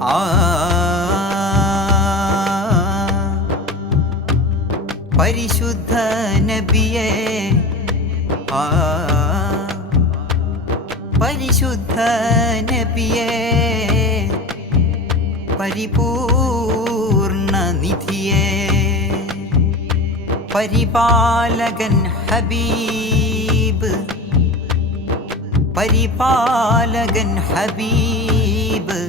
ആ പരിശുദ്ധ നബിയേ, ആ പരിശുദ്ധ നബിയേ, പരിപൂർണ നിധിയേ, പരിപാലകൻ ഹബീബ്, പരിപാലകൻ ഹബീബ്,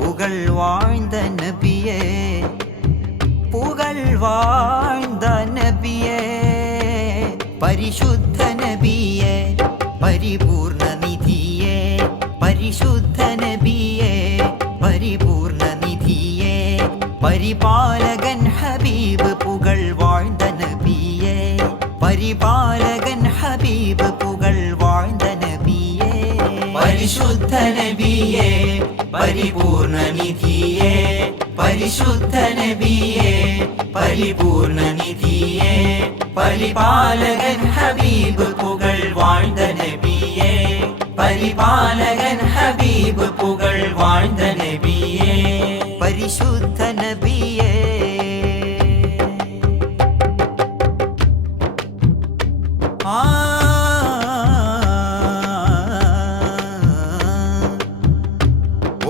പുകൾ വാഴ്ந்த നബിയേ, പുകൾ വാഴ്ந்த നബിയേ, പരിശുദ്ധ നബിയേ, പരിപൂർണ നിധിയേ, പരിശുദ്ധ നബിയേ, പരിപൂർണ നിധിയേ, പരിപാലകൻ ഹബീബ്, പുകൾ വാഴ്ந்த നബിയേ, പരിപാലകൻ ഹബീബ്, പുകൾ വാഴ്ந்த നബിയേ, പരിശുദ്ധ നബിയേ, പരിപൂർണ നിധിയേ, പരിശുദ്ധ നബിയേ, പരിപൂർണ നിധിയേ, പരിപാലകൻ ഹബീബ്, പുകൾ വാഴ്ந்த നബിയേ, പരിപാലകൻ ഹബീബ്, പുകൾ വാഴ്ந்த നബിയേ, പരിശുദ്ധ നബിയേ.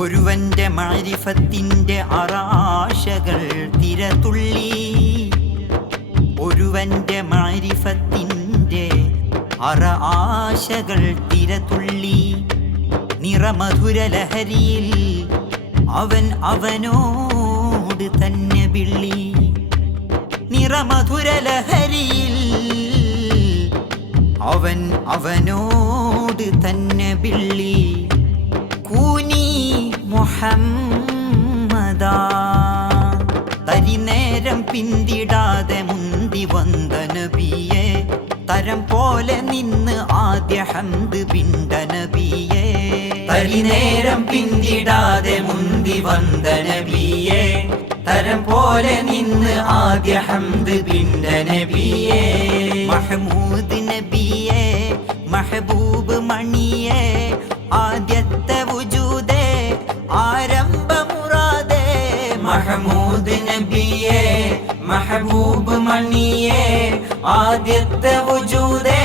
ഒരുവന്റെ മാരിഫത്തിന്റെ അറാശകൾ തിരതുള്ളി, ഒരുവന്റെ മാരിഫത്തിന്റെ അറാശകൾ തിരതുള്ളി, നിറമധുര ലഹരിയിൽ അവൻ അവനോട് തന്നെ വിള്ളി, നിറമധുര ലഹരിയിൽ അവൻ അവനോട് തന്നെ വിള്ളി, കൂനി മുഹമ്മദാ, തരിനേരം പിന്തിടാതെ മുന്തി വന്ന നബിയേ, തരം പോലെ നിന്ന് ആദ്യ ഹംദ് പിണ്ട നബിയേ, തരിനേരം പിന്തിടാതെ മുന്തി വന്ന നബിയേ, തരം പോലെ നിന്ന് ആദ്യ ഹംദ് പിണ്ട നബിയേ, മഹമൂദ് നബിയേ, മഹബൂബ് മണിയേ, ആദ്യത്തെ വുജൂദേ, ആരംഭ മുറാദേ, മഹമൂദ് നബിയേ, മഹബൂബ് മണിയേ, ആദ്യത്തെ വുജൂദേ,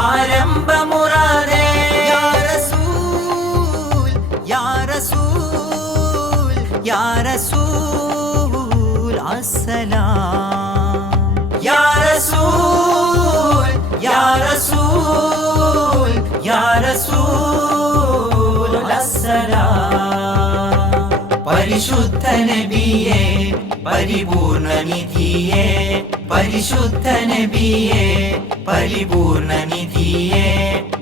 ആരംഭ മുറാദേ, യാ റസൂൽ, യാ റസൂൽ, യാ റസൂൽ അസ്സലാം, യാ റസൂൽ, യാ റസൂൽ, യാ റസൂൽ അസ്സലാം, പരിശുദ്ധ നബിയേ, പരിപൂർണ നിധിയേ, പരിശുദ്ധ നബിയേ, പരിപൂർണ നിധിയേ,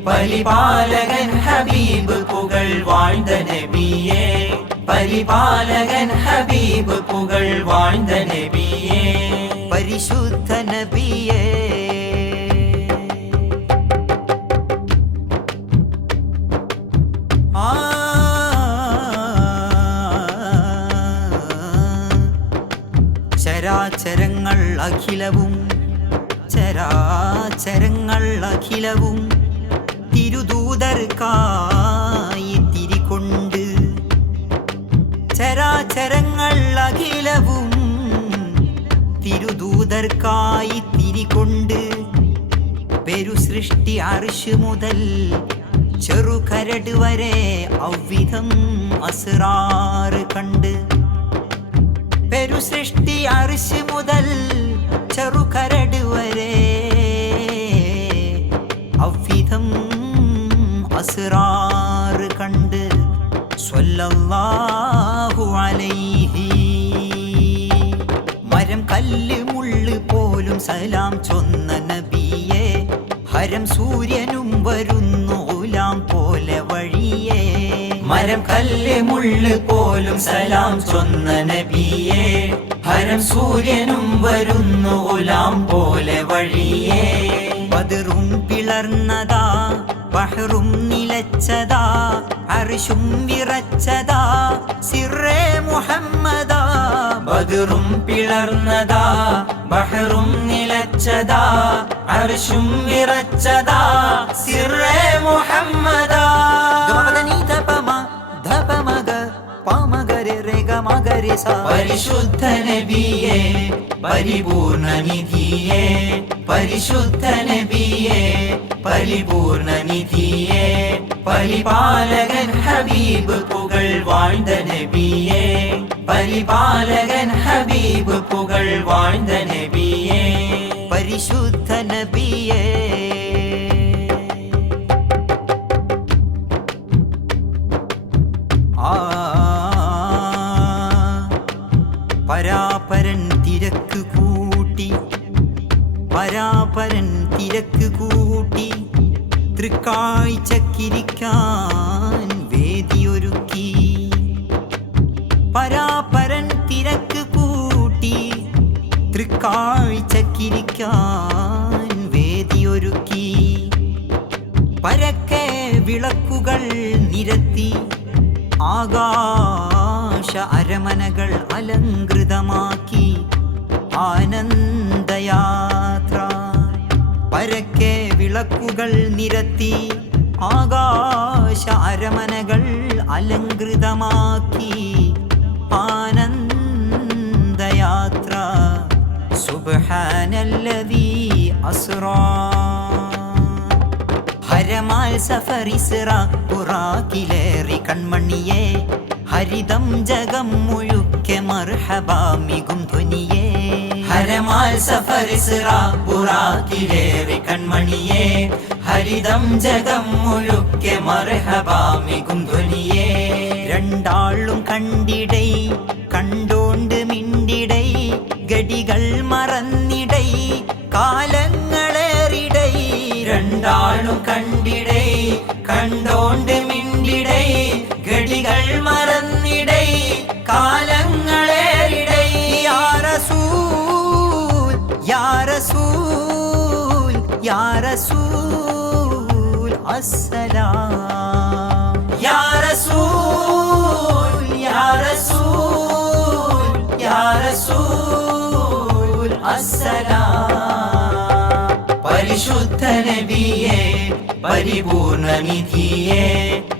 പരിപാലകൻ ഹബീബ്, പുകൾ വാഴ്ந்த നബിയേ, പരിപാലകൻ ഹബീബ്, പുകൾ വാഴ്ந்த നബിയേ, പരിശുദ്ധ നബിയേ. ചരാചരങ്ങൾ അഖിലവും, ചരാചരങ്ങൾ അഖിലവും തിരുദൂതർക്കായി തിരികൊണ്ട്, ചരാചരങ്ങൾ അഖിലവും തിരുദൂതർക്കായി തിരികൊണ്ട്, പെരുസൃഷ്ടി അർശ് മുതൽ ചെറുകരട് വരെ ഔവിധം അസ്റാറ് കണ്ട്, പെരുസൃഷ്ടി അർശ് മുതൽ ചെറുകരട് വരെ ഔവിധം അസ്റാറ് കണ്ട്, സ്വല്ലല്ലാഹു അലൈഹി, മരം കല്ല് മുള്ള് പോലും സലാം ചൊന്ന നബിയേ, ഹരം സൂര്യനും വരുന്നു ഗുലാം പോലെ വഴിയേ, മരം കല്ല് മുള്ള് പോലും സലാം ചൊന്ന നബിയേ, ഹരം സൂര്യനും വരുന്നു ഗുലാം പോലെ വഴിയേ, ബദറും പിളർന്നതാ, ബഹറും നിലച്ചതാ, അർശും വിറച്ചതാ, സിറേ മുഹമ്മദാ, ബദറും പിളർന്നതാ, ബഹറും നിലച്ചതാ, അർശും വിറച്ചതാ, സിറേ മുഹമ്മദാ, ധപമഗ പമഗ സ പരിശുദ്ധ നബിയേ പരിപൂർണ നിധിയേ പരിശുദ്ധ നബിയേ പരിപൂർണ നിധിയേ പരിപാലകൻ ഹബീബ് പുകൾ വാഴ്ந்த നബിയേ പരിപാലകൻ ഹബീബ് പുകൾ വാഴ്ந்த നബിയേ പരിശുദ്ധ നബിയേ പരാപരൻ തിരക്ക് കൂട്ടി പരാപരൻ തിരക്ക് കൂട്ടി തൃക്കാഴ്ചക്കിരിക്കാൻ വേദിയൊരുക്കി പരാപരൻ തിരക്ക് കൂട്ടി തൃക്കാഴ്ചക്കിരിക്കാൻ വേദിയൊരുക്കി പരക്കെ വിളക്കുകൾ നിരത്തി ആകാശ അരമനകൾ അലങ്കൃതമാക്കി ആനന്ദയാത്ര പരക്കെ വിളക്കുകൾ നിരത്തി ആകാശ അരമനകൾ അലങ്കൃതമാക്കി ആനന്ദയാത്ര സുബ്ഹാനല്ലദീ അസ്റാ ഹരമാൽ സഫറിസ്റ പുറാക്കിലേറി കൺമണിയേ ഹരിതം ജഗം മുഴുക്കെ മർഹബാമികും ധ്വനിയേ ഹരമാൽ സഫറിസ്റ പുറാക്കിലേറി കൺമണിയേ ഹരിതം ജഗം മുഴുക്കെ മർഹബാമികും ധ്വനിയേ രണ്ടാളും കണ്ടിടൈ കണ്ടോണ്ട് മിണ്ടിടൈ ഗടികൾ മറന്നിടൈ കാലങ്ങളേറിടൈ രണ്ടാളും കണ്ടിടൈ കണ്ടോണ്ട് മിണ്ടിടൈ ഗടികൾ മറന്നിടൈ കാലങ്ങളേറിടൈ യാ റസൂൽ യാ റസൂൽ യാ റസൂൽ അസ്സലാം യാ റസൂൽ യാ റസൂൽ യാ റസൂൽ അസ്സലാം പരിശുദ്ധ നബിയേ പരിപൂർണ നിധിയേ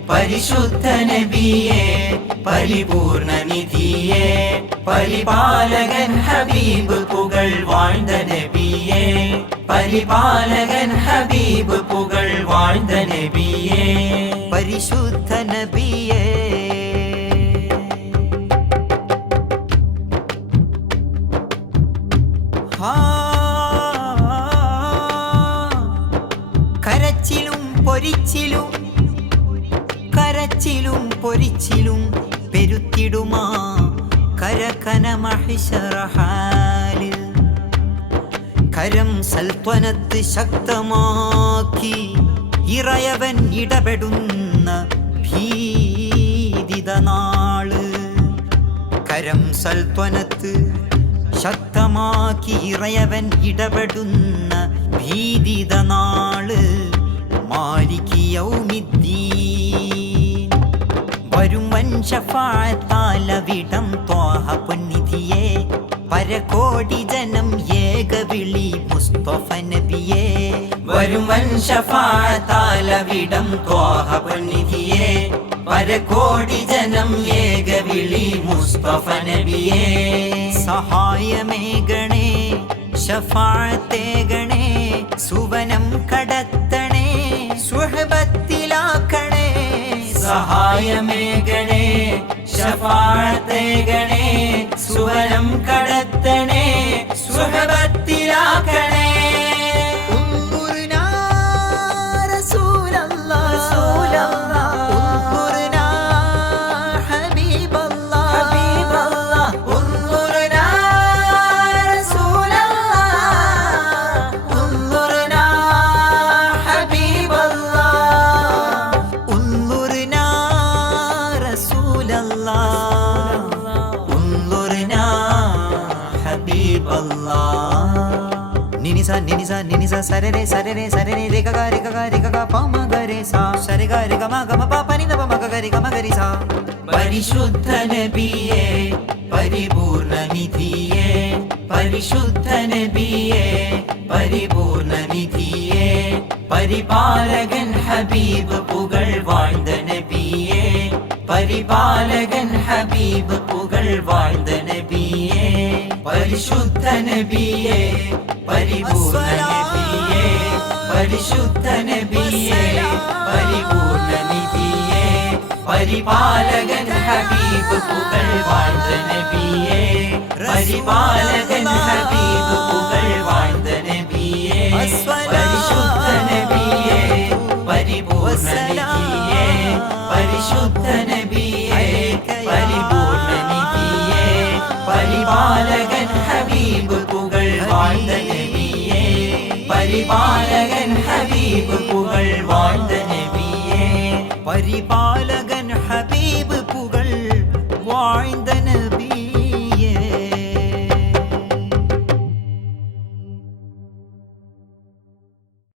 പരിശുദ്ധ നബിയേ പരിപൂർണ നിധിയേ പരിപാലകൻ ഹബീബ് പുകൾ വാഴ്ந்த നബിയേ പരിപാലകൻ ഹബീബ് പുകൾ വാഴ്ந்த നബിയേ പരിശുദ്ധ നബിയേ കരച്ചിലും പൊരിച്ചിലും കരച്ചിലും പൊരിച്ചിലും പെരുത്തിടുമാ കരകന മഹിശറഹാലിൽ കരം സൽത്വനത്ത് ശക്തമാക്കി ഇറയവൻ ഇടപെടുന്ന ഭീതിത നാള് കരം സൽത്വനത്ത് ശക്തമാക്കി ഇറയവൻ ഇടപെടുന്ന ഭീതിത നാള് മാലികി യൗമിദ്ദീൻ വരും വൻ ശഫാഅത്താലവിടം ത്വാഹ പൊന്നിധിയേ പരകോടി ജനം ഏകവിളി മുസ്തഫ നബിയേ വരും വൻ ശഫാഅത്താലവിടം ത്വാഹ പൊന്നിധിയേ പരകോടി ജനം ഏകവിളി മുസ്തഫ നബിയേ സഹായമേകണേ ശഫാഅത്തേകണേ സുവനം കടത്തണേ സുഹബത്തിലാക്കണേ സഹായമേകണേ ശഫാഅത്തേകണേ സുവനം കടത്തണേ സുഹബത്തിലാക്കണേ നിനിസ നിനിസ നിനിസ സരരെ സരരെ സരരെ രേഖ രേഖ രേഖ പമ ഗരെ സാ സരഗ രേഖ മ ഗമ പ പനി ദ പമ ഗരി ഗമ ഗരി സാ പരിശുദ്ധ നബിയേ പരിപൂർണ നിധിയേ പരിശുദ്ധ നബിയേ പരിപൂർണ നിധിയേ പരിപാലകൻ ഹബീബ് പുകൾ വാഴ്ந்த നബിയേ പരിപാലകൻ ഹബീബ് പുകൾ പുകൾ വാഴ്ന്ന നബിയേ പരിശുദ്ധ നബിയേ പരിപൂർണ നബിയേ പരിശുദ്ധ നബിയേ പരിപൂർണ നബിയേ പരിപാലകൻ ഹബീബ് പുകൾ വാഴ്ന്ന നബിയേ പരിപാലകൻ ഹബീബ് പുകൾ വാഴ്ന്ന നബിയേ പരിശുദ്ധ നബിയേ പരിപൂർണ നബിയേ പരിശുദ്ധ നബിയേ പരിപൂർണ നബിയേ പരിപാലകൻ ഹബീബ് പുകൾ വാഴ്ന്ന നബിയേ പരിപാലകൻ ഹബീബ് പുകൾ വാഴ്ന്ന നബിയേ പരിപാല